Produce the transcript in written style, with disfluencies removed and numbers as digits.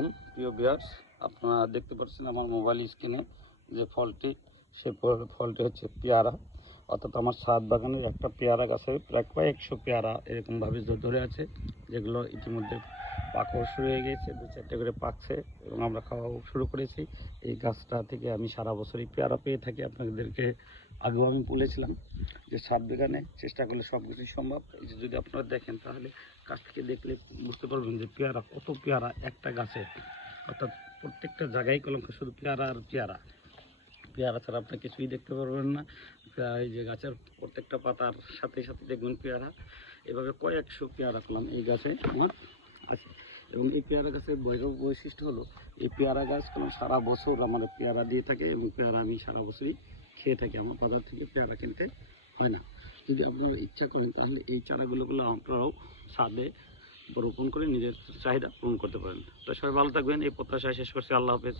আলাইকুম প্রিয় ভিউয়ার্স, আপনারা দেখতে পাচ্ছেন আমার মোবাইল স্ক্রিনে যে ফলটি, সে ফলটি হচ্ছে পেয়ারা। অর্থাৎ আমার ছাদ বাগানের একটা পেয়ারা গাছে প্রায় কয়েকশো পেয়ারা এরকমভাবে ধরে আছে, যেগুলো ইতিমধ্যে পাকাও শুরু হয়ে গিয়েছে, 2-4টে করে পাকছে এবং আমরা খাওয়াও শুরু করেছি। এই গাছটা থেকে আমি সারা বছরই পেয়ারা পেয়ে থাকি। আপনাদেরকে আগেও আমি বলেছিলাম যে ছাদ বাগানে চেষ্টা করলে সব কিছুই সম্ভব। এই যে যদি আপনারা দেখেন তাহলে কাছ থেকে দেখলে বুঝতে পারবেন যে পেয়ারা কত পেয়ারা একটা গাছে। অর্থাৎ প্রত্যেকটা জায়গায় কলঙ্ক শুধু পেয়ারা আর পেয়ারা, পেয়ারা ছাড়া আপনি কিছুই দেখতে পারবেন না। এই যে গাছের প্রত্যেকটা পাতার সাথে সাথে দেখবেন পেয়ারা। এভাবে কয়েকশো পেয়ারা কলম এই গাছে আমার আছে। এবং এই পেয়ারা গাছের বৈশিষ্ট্য হলো, এই পেয়ারা গাছ কলম সারা বছর আমার পেয়ারা দিয়ে থাকে এবং পেয়ারা আমি সারা বছরই খেয়ে থাকি। আমার বাজার থেকে পেয়ারা কিনতে হয় না। যদি আপনারা ইচ্ছা করেন তাহলে এই চারাগুলো আপনারাও ছাদে রোপণ করে নিজের চাহিদা পূরণ করতে পারেন। তো সবাই ভালো থাকবেন, এই প্রত্যাশায় শেষ করছি। আল্লাহ হাফেজ।